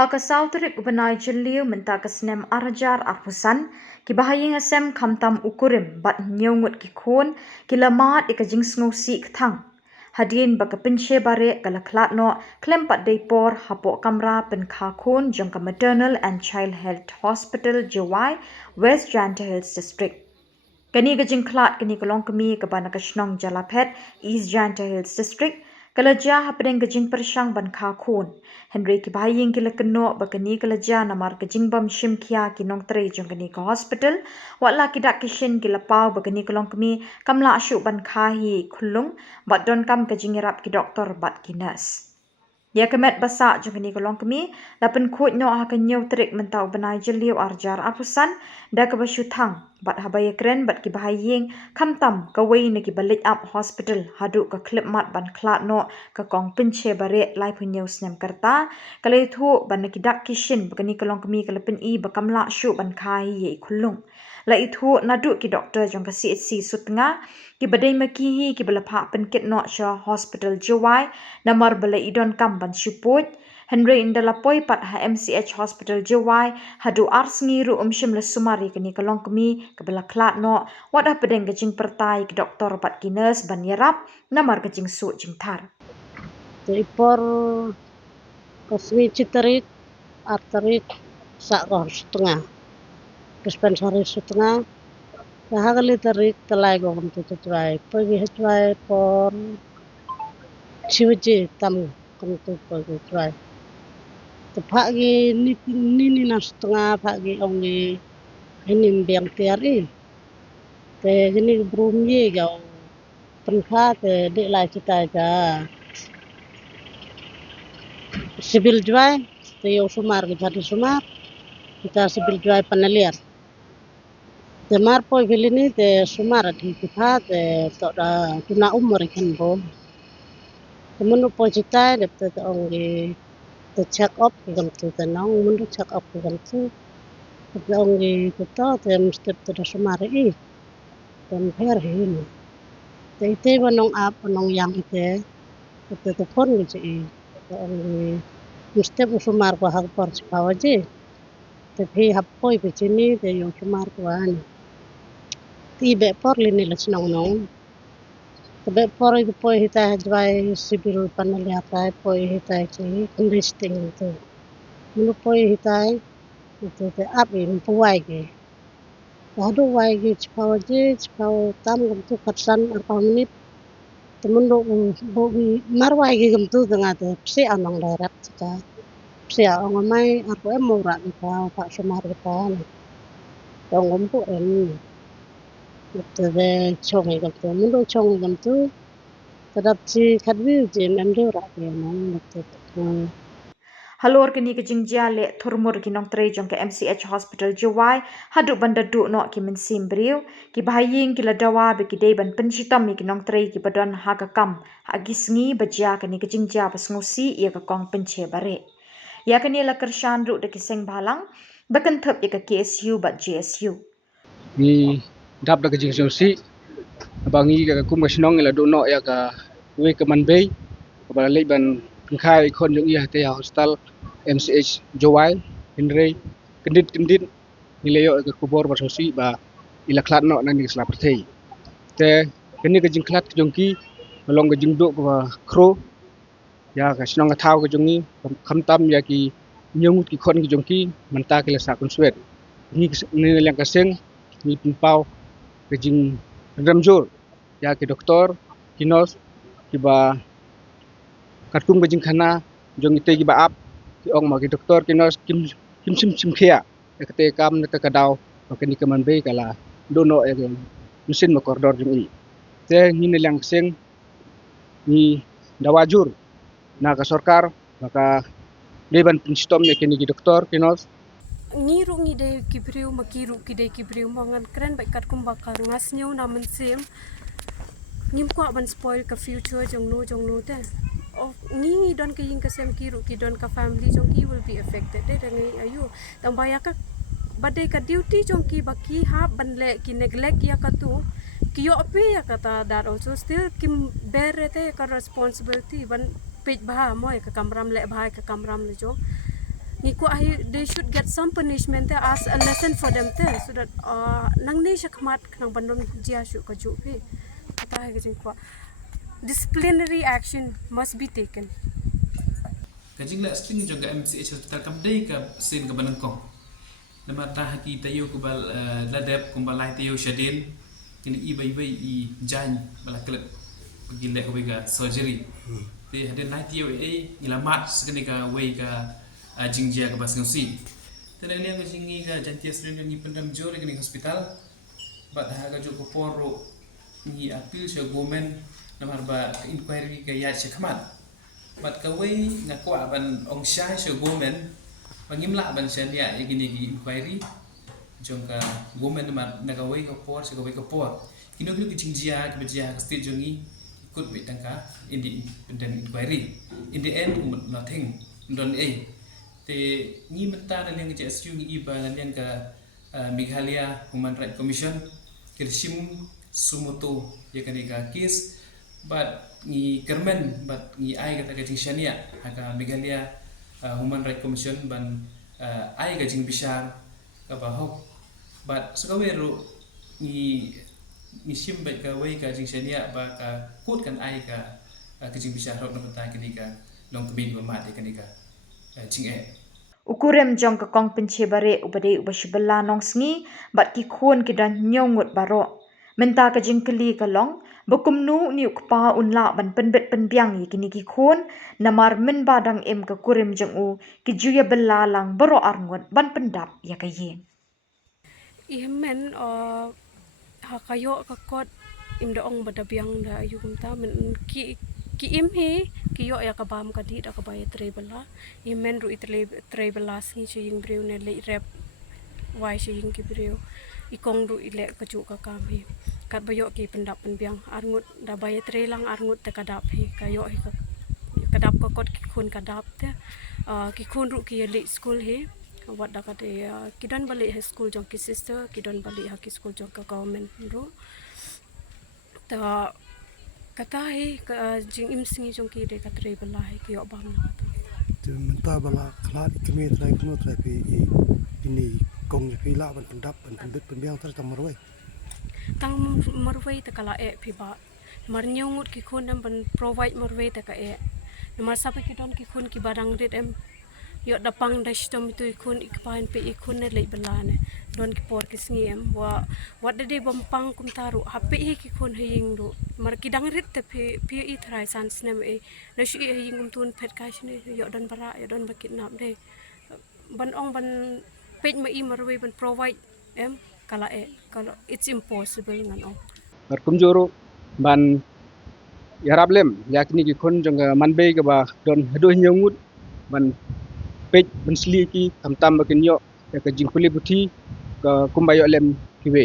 Haka sauterik ubanai jeliu menta kasnem arajar arpusan ki bahaying asem kamtam ukurim bat nyongut ki khon ki lamat ikajing sngosi kthang. Hadien baka pinche bare kalaklat no klempat depor hapo kamra penkha khon jongka Maternal and Child Health Hospital Jawai West Janta Hills District. Kani gajing klat kani kolong kami kabana kashnong jalapet East Janta Hills District kalaja hapdeng gajing persyang ban kha khon Henry ki bahaying kila keno bakani kalaja namar gajing bam shim kia ki nong tre jong kani ka hospital watla ki dak kishin kila pau bakani kolong kami kamla ashu ban kha hi khulung bat don kam gajing irap ki doktor bat ki nurse. Ya kemet basa jong kani kolong kami lapen khut no ha kanyo trik mentau banai jeliu arjar apusan da ka bashu thang bat habaya kren bat ki bahaying kamtam kawai ne ki balik up hospital hadu ka klip mat ban klat no ka kong pinche bare lai punyo snem karta kalai thu ban ki dak kishin bakani kolong kami kalapin I bakamla shu ban khai ye khulung la ithu nadu ki doctor jong ka CHC sutnga ki badai maki hi ki balapha penkit no sha hospital Jawai namar bala idon kam ban shuput Henry indala poi pat ha MCH hospital Jawai hadu ars ngiru umshim le sumari kani kalong kami kabala klat no wada pedeng gajing pertai ki doktor pat ki nurse ban yarap namar gajing su jing thar. Ipor kaswi citarik artarik sak roh setengah dispensari setengah hagali tarik telai gom tu tuai pergi tuai por siwaji tam kom tu pergi tuai tepak gi ni na setengah pagi ongi ini biang tiari te gini brum ye gau penkha te de lai cita ja sibil juai te yo sumar ke jadi sumar kita sibil juai panaliar te mar poi vilini te sumar di kita te toda tuna umur ikan bom temen poi cita de te ongi te check up gam tu te nong mundu check up gam tu te ongi te te mesti te sumar I dan her hin te ite banong ap banong yang ite te pon gitu I te ongi mesti sumar ko hak por sipawaji tapi hapoi begini te yo sumar ko ani tibe por lini la sinong nong tibe por itu poi hita jwai sibil panaliata poi hita ki listing tu mulu poi hita itu te api puai ke hadu wai ke sipawaji sipau tam gam tu katsan apa menit temen do marwai ke gam tu tengah te psi anong darat kita sia ong mai aku emora kita pak sumar kita dong gompu en itu de chong gam tu mundo chong gam tu tadap si khadwi je memdo ra ke nong itu Halor kini ke jingjia le thurmur ki nong tre jong ke MCH hospital Jawai hadu banda du no ki mensim briu ki bahaying ki ladawa be ki dei ban penshitam ki nong tre ki badon haga kam agisngi bajia kini ke jingjia basngosi ia ka kong penche bare ya kini la kershan ru de ki seng balang bakan thap ya ka KSU bat GSU ni dap da gajing sosi bangi ka kum kasnong la do no ya ka we ka manbei ba le ban khai khon jong ya te hostel MCH Jawai Henry kendit nileyo ka kubor ba sosi ba ila klat no na ni sla perthei te kini gajing klat jongki malong gajing do ba kro ya ka snong ka thau ka jongi khamtam ya ki nyungut ki khon ki jongki manta ki la sa kun swet ni lang ka seng ni pimpau gajing ramjur ya ki doktor ki nurse ki ba katkum gajing khana jong ite ki ba ap ki ong ma ki doktor ki nurse kim sim khia ekte kam na ka daw kani ka man be kala do no e mesin ma koridor jong I te ni lang seng ni dawajur na ka sarkar maka deban pinstom ne kini ki doktor ki nurse ngiru ngide kibriu makiru kide kibriu mangan kren bai kat kum bakar ngas nyau na mensim nim kwa ban spoil ka future jongno te of ngi don ka yin ka sem kiru ki don ka family jong ki will be affected de ngi ayu tang baya ka badai ka duty jong ki baki ha ban le ki neglect ya ka tu ki yo pe ya kata that also still kim berete ka responsibility ban pej bah moy ka kamram le bhai ka kamram le jong they should get some punishment there as a lesson for them there, so that nang ni shakmat nang bandon jia shu ka ju phi kata hai jing kwa disciplinary action must be taken. Kajing la string juga MCH hospital kamdai ka sen ka banangkong nama tah ki tayo ko bal ladep ko balai tayo shadin kini ibai i jan bala kelep pergi lek ko ga surgery te hadin nai tayo ilamat sekeni ka wei ka jingjia ka bas ngsi tenang liang jingi ka jantia sren ni pendam jor kini hospital bat ha ga jo ko poro ni apil se gomen namar ba inquiry ka ya chekmat bat kawai ngakwa ban ong shai se gomen pangimla ban senia gini gi inquiry jongka gomen mat nagawai ka por se kawai ka por kino kino jingjia ka bejia ka state jongi ikut wei tangka in the inquiry in the end nothing don te ni menta na liang je SU ni iba na liang ka Meghalaya Human Rights Commission kirsim sumoto ya kan ka case but ni kermen but ni ai kata ka jingshania aka Meghalaya Human Rights Commission ban ai ka jing bishar ka bahok but sakawero ni sim baik ka wei ka jingshania ba ka kut kan ai ka jing bishar rok na mata kini ka long kebin ba mat kini ka jing Ukurem jong ka kong pinche bare ubade ubashibala nong sngi bat ki khon ki dan nyongut baro. Menta ka jingkeli ka long bukum nu ni ukpa unla ban penbet penbiang yi kini ki khon namar min badang em ka kurim jong u ki juya bela lang baro arngot ban pendap ya ka yin. Imen hakayo ka kot imda ong badabiang da ayugumta men ki im he ki yo ya ka bam ka di da ka bay trebala imen ru trebala singi ching breu ne le rep wai ching ki breu ikong ru ile ka ju ka kam he kat bayo ki pendap penbiang arngut da bay trelang arngut ta kadap he kayo he kadap ka kot ki khun kadap te ki khun ru ki le school he wat da ka de kidon balik high school jong ki sister kidon balik ha ki school jong ka government ru ta kata he jing im singi jong ki de ka tre bala he ki yo bam na tu menta bala klat kemi trai kemo trai pi ini kong pi la ban pendap ban pendit penbiang ter tamarwai tang marwai ta kala e pi ba mar nyongut ki khun nam ban provide marwai ta ka e mar sa ki don ki khun ki barang rit em yo dapang dash tom tu ikun ikpain pe ikun ne le belane don ki por ki sngi em wa de bampang kum taru hape hi ki khun hing ru mar ki dang rit te pi i thrai san snem e no shi hing kum tun phet kai shne yo don bara yo don bakit nap de ban ong ban pej ma i marwe ban provide em kala it's impossible nan ong Barkum joro ban yarablem yakni ki khon jong manbe ka ba don hado nyongut ban pej ban sli ki tam ba kinyo ya ka jingkuli buti ka kumbayo lem kiwe